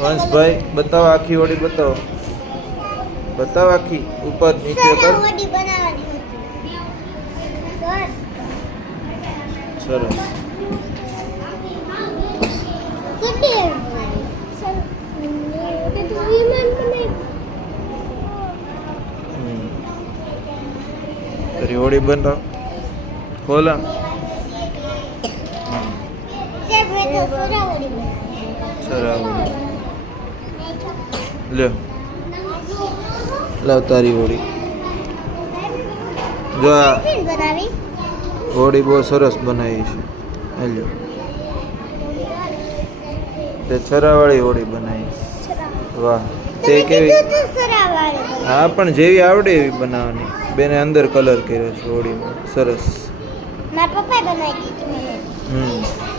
વંશભાઈ બતાવો આખી હોડી બતાવો. બતાવો આખી ઉપર નીચે કર. સરસ. તારી હોડી બનાવ. ખોલા. સરાવડી લે. લાવ તારી હોડી. જો આ હોડી બહુ સરસ બનાવી છે. લ્યો તે છરાવાળી હોડી બનાવી. વાહ. તે કેવી? હા પણ જેવી આવડે એવી બનાવવાની. બેને અંદર કલર કર્યો છે હોડીમાં. સરસ. મારા પપ્પાએ બનાવી દીધી.